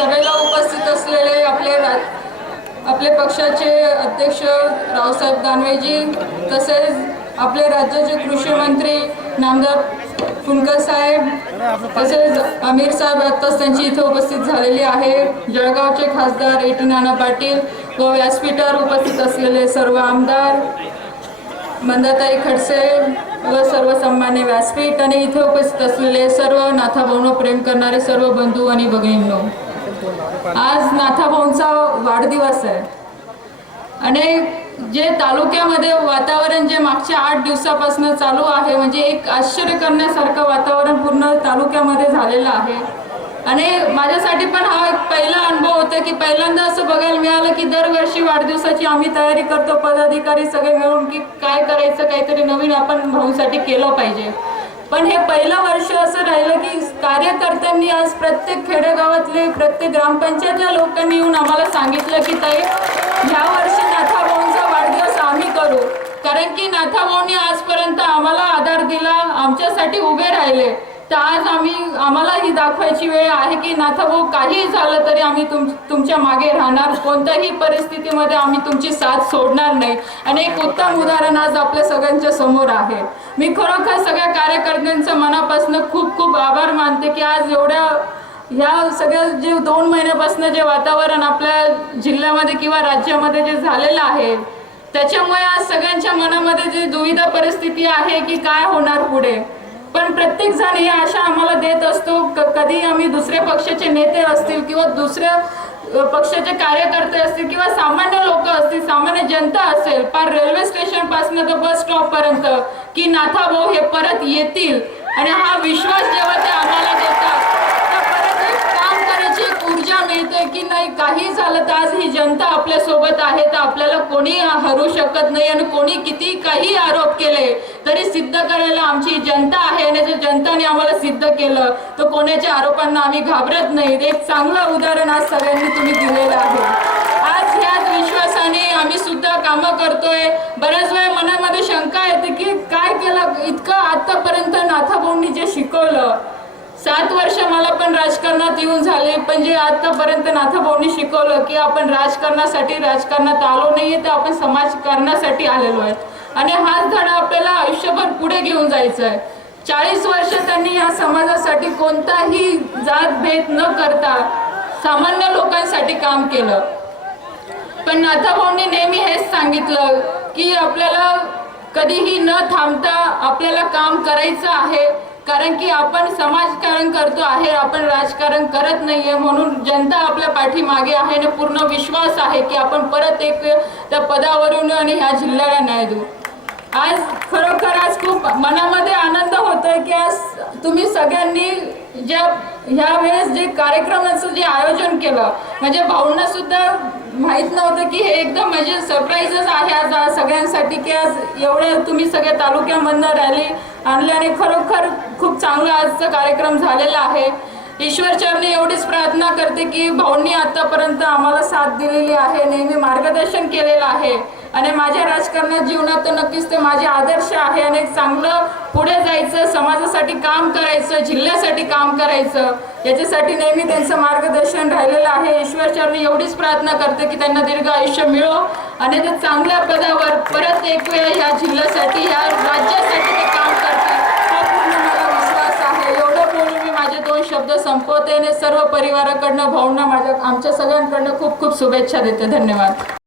सभेला उपस्थित असलेले आपले रा आपले पक्षाचे अध्यक्ष रावसाहेब दानवेजी तसेच आपले राज्याचे कृषी मंत्री नामदार फुंडकर साहेब तसेच आमिर साहेब आत्ताच त्यांची इथे उपस्थित झालेली आहे. जळगावचे खासदार एटी नाना पाटील व व्यासपीठावर उपस्थित असलेले सर्व आमदार मंदाताई खडसे व सर्व सन्मान्य व्यासपीठ आणि इथे उपस्थित असलेले सर्व नाथाभाऊंना प्रेम करणारे सर्व बंधू आणि भगिनींनो. आज नाथाभाऊंचा वाढदिवस आहे. आणि जे तालुक्यामध्ये वातावरण जे मागच्या आठ दिवसापासून चालू आहे म्हणजे एक आश्चर्य करण्यासारखं वातावरण पूर्ण तालुक्यामध्ये झालेलं आहे. आणि माझ्यासाठी पण हा एक पहिला अनुभव होता की पहिल्यांदा असं बघायला मिळालं की दरवर्षी वाढदिवसाची आम्ही तयारी करतो पदाधिकारी सगळे मिळून की काय करायचं काहीतरी नवीन आपण भाऊसाठी केलं पाहिजे. पण हे पहिलं वर्ष असं राहिलं की कार्यकर्त्यांनी आज प्रत्येक खेडेगावातले प्रत्येक ग्रामपंचायतच्या लोकांनी येऊन आम्हाला सांगितलं की ताई ह्या वर्षी नाथाभाऊंचा वाढदिवस आम्ही करू. कारण की नाथाभाऊंनी आजपर्यंत आम्हाला आधार दिला आमच्यासाठी उभे राहिले. तर आज आम्ही आम्हाला ही दाखवायची वेळ आहे की नाथाभाऊ काहीही झालं तरी आम्ही तुम तुमच्या मागे राहणार. कोणत्याही परिस्थितीमध्ये आम्ही तुमची साथ सोडणार नाही. आणि एक उत्तम उदाहरण आज आपल्या सगळ्यांच्या समोर आहे. मी खरोखर सगळ्या कार्यकर्त्यांचं मनापासून खूप खूप आभार मानते की आज एवढ्या ह्या सगळ्या जे दोन महिन्यापासून जे वातावरण आपल्या जिल्ह्यामध्ये किंवा राज्यामध्ये जे झालेलं आहे त्याच्यामुळे आज सगळ्यांच्या मनामध्ये जी दुविधा परिस्थिती आहे की काय होणार पुढे? पण प्रत्येक जण ही आशा आम्हाला देत असतो. कधी आम्ही दुसऱ्या पक्षाचे नेते असतील किंवा दुसऱ्या पक्षाचे कार्यकर्ते असतील किंवा सामान्य लोक असतील सामान्य जनता असेल पार रेल्वे स्टेशनपासून तर बस स्टॉप पर्यंत की नाथा भाऊ हे परत येतील. आणि हा विश्वास जेव्हा ते आम्हाला देतात तर परत एक काम करायची एक ऊर्जा मिळते की नाही काही झालं तर आज ही जनता आपल्यासोबत आहे तर आपल्याला कोणी हरू शकत नाही आणि कोणी किती काही आरोप केले तरी सिद्ध करायला आमची जनता आहे आणि जर जनताने आम्हाला सिद्ध केलं तर कोणाच्या आरोपांना आम्ही घाबरत नाही. एक चांगलं उदाहरण आज सगळ्यांनी तुम्ही दिलेलं आहे. आज ह्याच विश्वासाने आम्ही सुद्धा कामं करतोय. बऱ्याच वेळा मनामध्ये शंका येते की काय केलं इतकं आतापर्यंत नाथाभाऊंनी जे शिकवलं सात वर्ष मला पण राजकारणात येऊन झाले पण जे आतापर्यंत नाथाभाऊंनी शिकवलं की आपण राजकारणासाठी राजकारणात आलो नाहीये तर आपण समाजकारणासाठी आलेलो आहे. आणि हाच धडा आपल्याला आयुष्यभर पुढे घेऊन जायचा आहे चाळीस वर्ष त्यांनी या समाजासाठी कोणताही जात भेद न करता सामान्य लोकांसाठी काम केलं. पण नाथाभाऊंनी नेहमी हेच सांगितलं की आपल्याला कधीही न थांबता आपल्याला काम करायचं आहे. कारण की आपण समाजकारण करतो आहे आपण राजकारण करत नाहीये म्हणून जनता आपल्या पाठीमागे आहे आणि पूर्ण विश्वास आहे की आपण परत एक त्या पदावरून आणि ह्या जिल्ह्याला न्याय देऊ. आज खरोखर आज खूप मनामध्ये आनंद होतोय की आज तुम्ही सगळ्यांनी ज्या ह्या वेळेस जे कार्यक्रमाचं जे आयोजन केलं म्हणजे भाऊंना सुद्धा माहीत नव्हतं की हे एकदम म्हणजे सरप्राईजच आहे आज सगळ्यां सगळ्यांसाठी की आज एवढ्या तुम्ही सगळ्या तालुक्यामधनं रॅली आणली आणि खरोखर खूप चांगला आजचा कार्यक्रम झालेला आहे. ईश्वर एवढीच प्रार्थना करते की भाऊंनी आतापर्यंत आम्हाला साथ दिलेली आहे नेहमी मार्गदर्शन केलेलं आहे. आणि माझ्या राजकारणात जीवनात तर नक्कीच ते माझे आदर्श आहे आणि चांगलं पुढे जायचं समाजासाठी काम करायचं जिल्ह्यासाठी काम करायचं याच्यासाठी नेहमी त्यांचं मार्गदर्शन राहिलेलं आहे. ईश्वरचरणी एवढीच प्रार्थना करते की त्यांना दीर्घ आयुष्य मिळो आणि ते चांगल्या पदावर परत एक वेळ ह्या जिल्ह्यासाठी ह्या राज्यासाठी ते काम करतील. हा पूर्ण मला विश्वास आहे. एवढं बोलून मी माझे दोन शब्द संपवते आणि सर्व परिवाराकडनं भाऊंना माझ्या आमच्या सगळ्यांकडनं खूप खूप शुभेच्छा देते. धन्यवाद.